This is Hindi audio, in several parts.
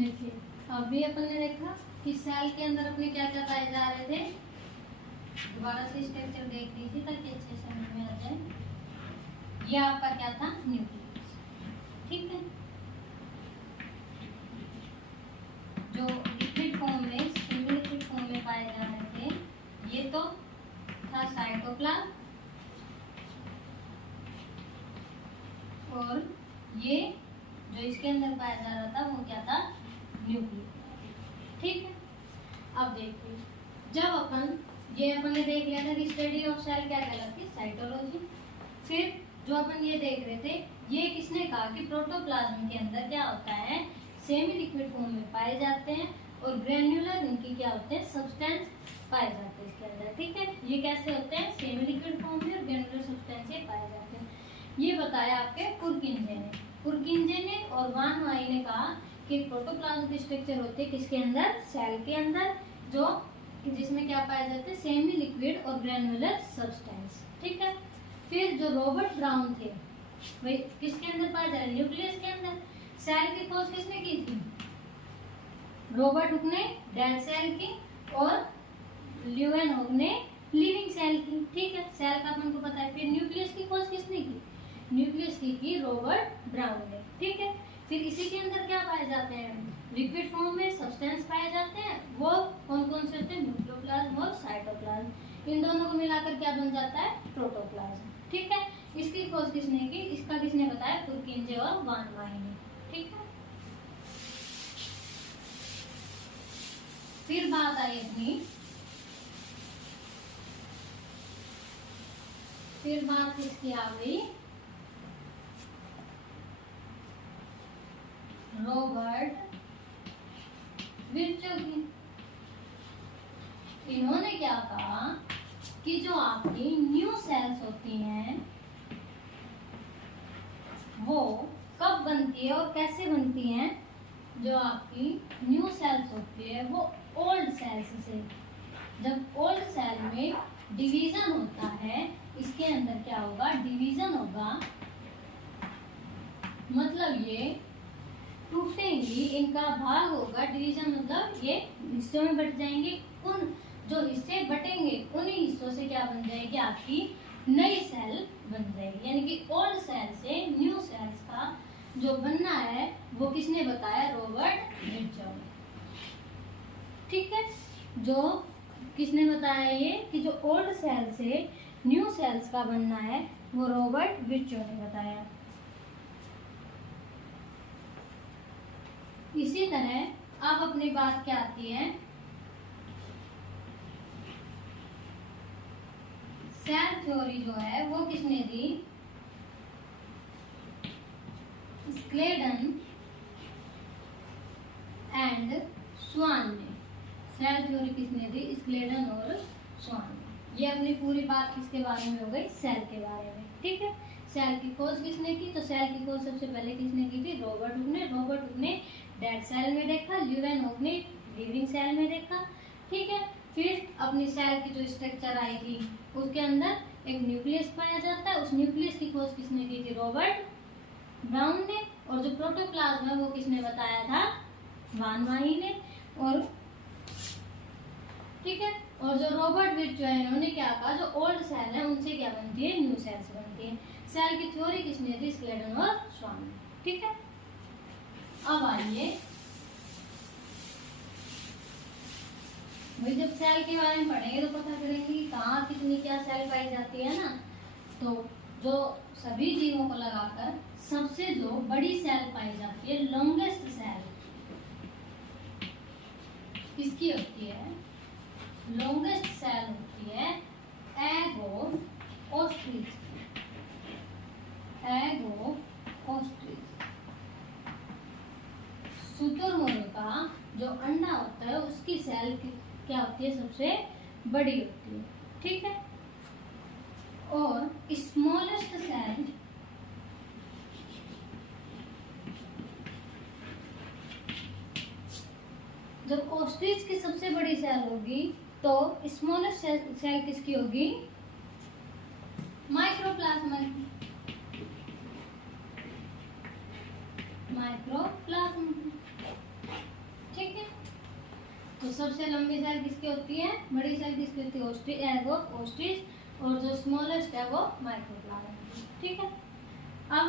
देखिए अभी अपन ने देखा कि सेल के अंदर अपने क्या क्या पाए जा रहे थे। दोबारा से स्ट्रक्चर देख लीजिए ताकि अच्छे से समझ में आ जाए। ये आपका क्या था, न्यूक्लियस। ठीक है, जो लिक्विड फॉर्म में, सेमी लिक्विड फॉर्म में पाए जा रहे थे, ये तो था साइटोप्लाज्म, और ये जो इसके अंदर पाया जा रहा था वो क्या था, न्यूक्लियस। ठीक है, अब देखिए जब अपन ये अपन ने देख लिया था कि स्टडी ऑफ सेल क्या कहलाती है, साइटोलॉजी। फिर जो अपन ये देख रहे थे, ये किसने कहा कि प्रोटोप्लाज्म के अंदर क्या होता है, सेमी लिक्विड फॉर्म में पाए जाते हैं, और ग्रेन्युलर इनकी क्या होते हैं, सब्सटेंस पाए जाते हैं इसके अंदर। ठीक है, ये कैसे होते हैं, सेमी लिक्विड फॉर्म में और ग्रेन्युलर सब्सटेंस ये पाए जाते हैं। ये बताया आपके पुरकिंजे ने। पुरकिंजे ने और वान वाई ने कहा कि प्रोटोप्लाज्म की स्ट्रक्चर होती है किसके अंदर, सेल के अंदर, जो जिसमें क्या पाए जाते हैं, सेमी लिक्विड और ग्रेन्युलर सब्सटेंस। ठीक है, फिर जो रॉबर्ट ब्राउन थे वही किसके अंदर पाए जा रहे, न्यूक्लियस के अंदर। सेल की खोज किसने की थी, रॉबर्ट हुक ने डेड सेल की, और ल्यूवेनहोक ने लिविंग सेल की। ठीक है, सेल का अपन को पता है। फिर न्यूक्लियस की खोज किसने की, न्यूक्लियस की रॉबर्ट ब्राउन ने। ठीक है, फिर इसी के अंदर क्या पाए जाते हैं, लिक्विड फॉर्म में सब्सटेंस पाए जाते हैं। वो कौन कौन से होते हैं, न्यूक्लियोप्लाज्म और साइटोप्लाज्म। इन दोनों को मिलाकर क्या बन जाता है, प्रोटोप्लाज्म। ठीक है, इसकी खोज किसने की, इसका किसने बताया, पुरकिंजे और वान वाई ने। ठीक है, फिर बात आई अपनी, फिर बात किसकी आ गई, रॉबर्ट विर्चो की। इन्होंने क्या कहा कि जो आपकी न्यू सेल्स होती हैं वो कब बनती है और कैसे बनती हैं। जो आपकी न्यू सेल्स होती है वो ओल्ड सेल्स से, जब ओल्ड सेल में डिवीजन होता है, इसके अंदर क्या होगा, डिवीजन होगा, मतलब ये टूटेंगी, इनका भाग होगा। डिवीजन मतलब ये हिस्सों में बट जाएंगे, उन जो हिस्से बटेंगे उन्हीं हिस्सों से क्या बन जाएगी, आपकी नई सेल बन जाएगी। यानी कि ओल्ड सेल से न्यू सेल्स का जो बनना है वो किसने बताया, रॉबर्ट विर्चो। ठीक है, जो किसने बताया ये कि जो ओल्ड सेल से न्यू सेल्स का बनना है वो रॉबर्ट विर्चो ने बताया। इसी तरह अब अपनी बात क्या आती है, सेल थ्योरी जो है वो किसने दी, स्क्लेडन एंड स्वान ने। सेल थ्योरी किसने दी, स्क्लेडन और स्वान ने। ये अपनी पूरी बात किसके बारे में हो गई, सेल के बारे में। ठीक है, सेल की खोज किसने की, तो सेल की खोज सबसे पहले किसने की थी, रॉबर्ट हुक ने। रॉबर्ट हुक ने डेड सेल में देखा, ल्यूवेनहोक ने लिविंग सेल में देखा। ठीक है, फिर अपनी सेल की जो स्ट्रक्चर आई थी उसके अंदर एक न्यूक्लियस पाया जाता है। उस न्यूक्लियस की खोज किसने की थी, रॉबर्ट ब्राउन ने। और जो प्रोटोप्लाज्म है वो किसने बताया था, वान वाई ने। और ठीक है, और जो रॉबर्ट विर्चो है इन्होंने क्या कहा, जो ओल्ड सेल है उनसे क्या बनती है, न्यू सेल्स बनती है। सेल की थ्योरी किसने दी, स्क्लेडन और स्वान ने। ठीक है, अब आइए भाई, जब सेल के बारे में पढ़ेंगे तो पता करेंगे कि कहाँ कितनी क्या सेल पाई जाती है ना। तो जो सभी जीवों को लगाकर सबसे जो बड़ी सेल पाई जाती है, लॉन्गेस्ट सेल किसकी होती है, लॉन्गेस्ट सेल होती है egg of ostrich. Egg of ostrich, शुतुरमुर्ग का जो अंडा होता है उसकी सेल क्या होती है, सबसे बड़ी होती है। ठीक है, और स्मॉलेस्ट सेल जब ऑस्ट्रिच की सबसे बड़ी सेल होगी तो स्मॉलेस्ट सेल किसकी होगी, माइक्रोप्लाज्मा की। माइक्रोप्लाज्मा सबसे लंबी सेल किसकी होती है, बड़ी सेल किसकी होती है, ओस्ट्रिच, और जो स्मॉलेस्ट है वो माइक्रोप्लाज्म। ठीक है। अब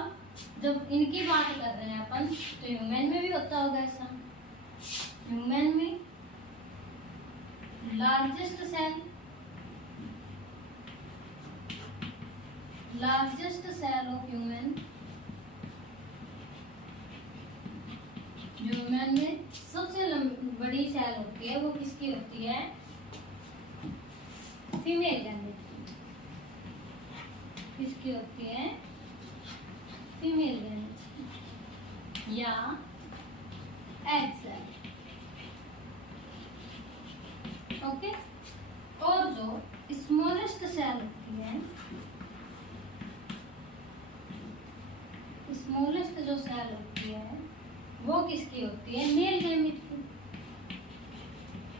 जब इनकी बात कर रहे हैं अपन, तो ह्यूमन में भी होता होगा ऐसा। ह्यूमन में largest cell of human, human में सबसे बड़ी सेल होती है वो किसकी होती है, फीमेल गैमेट की। किसकी होती है, फीमेल गैमेट या एग सेल। ओके। और जो स्मॉलेस्ट सेल होती है, स्मॉलेस्ट जो सेल होती है वो किसकी होती है, मेल गैमेट की।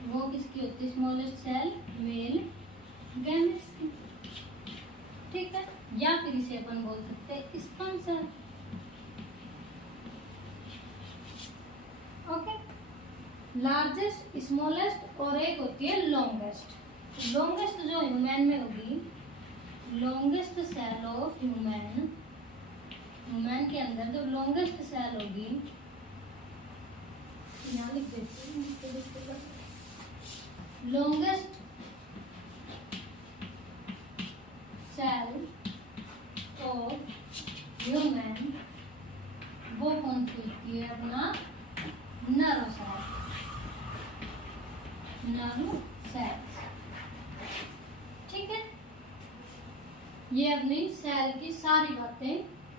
वो किसकी होती है, स्मॉलेस्ट सेल मेल गैमेट्स की। ठीक है। या फिर इसे अपन बोल सकते हैं sperm cell. Okay. Largest, smallest और एक होती है लॉन्गेस्ट। लॉन्गेस्ट जो ह्यूमन में होगी, longest cell of human, human के अंदर जो लॉन्गेस्ट सेल होगी, यहाँ लिख देती हूँ, लॉन्गेस्ट सेल ऑफ ह्यूमन वो कौन सी होती है, अपना नर्व सेल, नर्व सेल्स। ठीक है। ये अपनी सेल की सारी बातें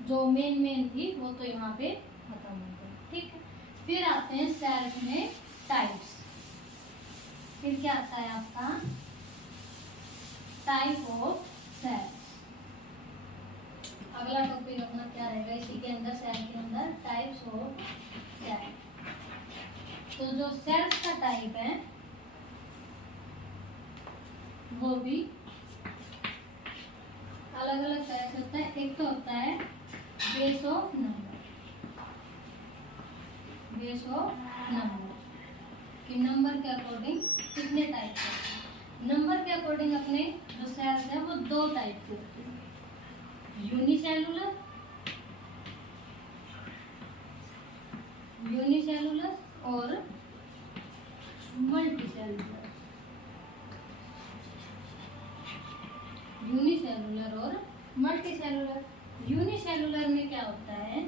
जो मेन थी वो तो यहाँ पे खत्म हो गई। ठीक है। फिर आते हैं सेल्स में टाइप्स। फिर क्या आता है आपका, टाइप ऑफ सेल्स। अगला टॉपिक अपना क्या रहेगा इसी के अंदर, सेल के अंदर टाइप्स ऑफ सेल। तो जो सेल्स का टाइप है वो भी अलग अलग तरह से होता है। एक तो होता है base of number, base of number कि नंबर के अकॉर्डिंग कितने टाइप के। नंबर के अकॉर्डिंग अपने जो सेल्स है वो दो टाइप के होते हैं, यूनिसेलुलर और मल्टीसेलुलर। यूनिसेलुलर और मल्टीसेलुलर। यूनिसेलुलर में क्या होता है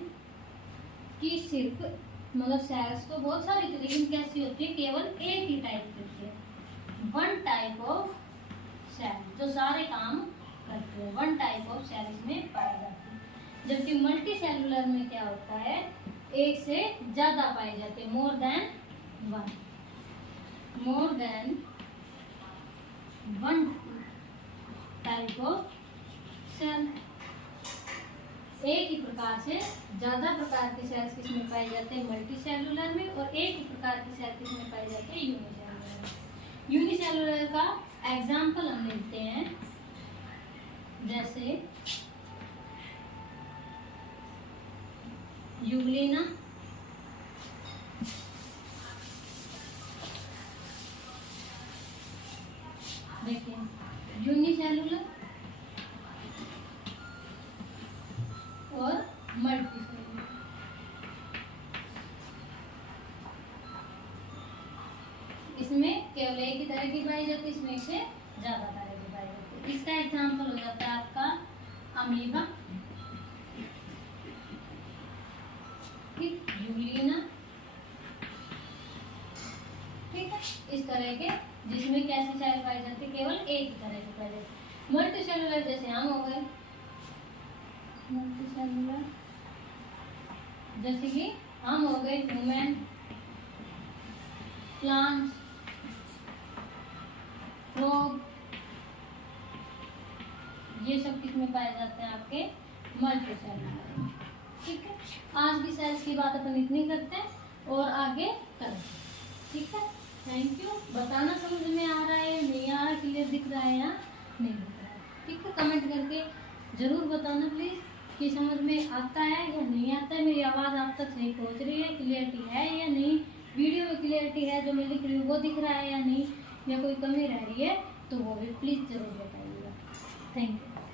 कि सिर्फ मतलब सेल्स तो बहुत सारी थी, लेकिन कैसी होती है, केवल एक ही टाइप की होती है, वन टाइप ऑफ सेल जो सारे काम करते हैं, वन टाइप ऑफ सेल इसमें पाई जाती है। जबकि मल्टी सेलुलर में क्या होता है, एक से ज्यादा पाई जाती है, more than one type of cell. एक ही प्रकार से ज्यादा प्रकार के सेल्स किसमें पाए जाते हैं, मल्टी सेलुलर में, और एक ही प्रकार की सेल किसमें पाई जाती है, यूनिसेलुलर में। यूनिसेलुलर का एग्जाम्पल हम लेते हैं, जैसे यूग्लिना, देखिए यूनिसेलुलर और मल्टीसेलुलर। इसमें केवल एक ही तरह की पाई जाती है, इसमें एक से ज्यादा तरह की पाई जाती है। इसका एग्जाम्पल हो जाता है आपका अमीबा, ठीक, यूग्लिना, ठीक है, इस तरह के जिसमें कैसी सेल पाई जाती है, केवल एक ही तरह की पाई जाती है। मल्टीसेलुलर जैसे हम हो गए, मल्टीसेलुलर जैसे कि हम हो गए ह्यूमन, प्लांट्स, फ्रॉग, ये सब किसमें पाए जाते हैं, आपके मल्टीसेलुलर। ठीक है। आज की सेल्स की बात अपन इतनी करते हैं और आगे करें। ठीक है। Thank you. बताना समझ में आ रहा है, नहीं आ रहा, क्लियर दिख रहा है या नहीं दिख रहा है। ठीक है। कमेंट करके जरूर बताना प्लीज कि समझ में आता है या नहीं आता है, मेरी आवाज़ आप तक सही पहुंच रही है, क्लियरिटी है या नहीं, वीडियो में क्लियरिटी है जो मैं लिख रही हूँ वो दिख रहा है या नहीं, या कोई कमी रह रही है तो वो भी प्लीज़ ज़रूर बताइएगा। Thank you.